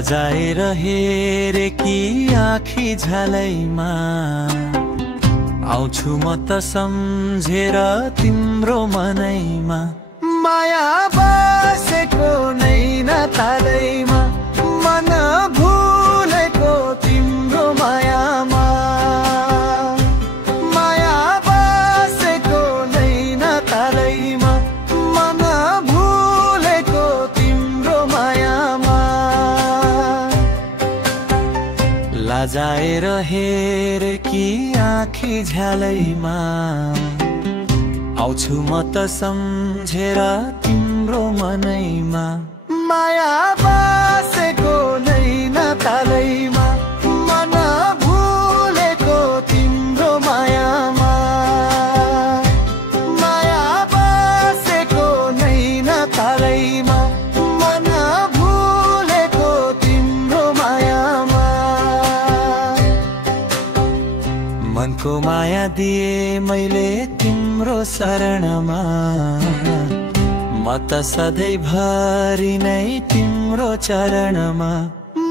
लजाएर हेरेकी आँखी झलैमा आउँछु म त सम्झेर तिम्रो मनैमा। माया बसेको नै नतालैमा मन भुलेको तिम्रो मायामा। माया बसेको नै नतालैमा मन भुलेको तिम्रो मायामा। लजाएर हेरेकी आँखी झ्यालैमा आउँछु म त सम्झेर तिम्रो मनैमा। माया बसेको नै नतालैमा मन भुलेको तिम्रो मायामा। माया बसेको नै नतालैमा मन भुलेको तिम्रो मायामा। मनको माया दिए मैले तिम्रो शरणमा म त सधैँभरि नै तिम्रो चरणमा।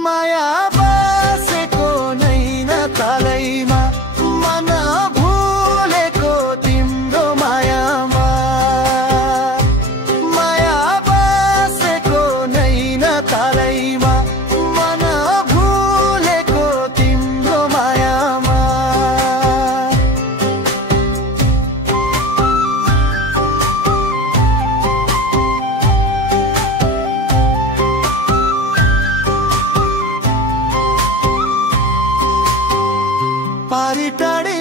माया बसेको नै नतालैमा मन भुलेको तिम्रो मायामा। माया बसेको नै नतालैमा मन भुलेको तिम्रो मायामा। पारी टाढी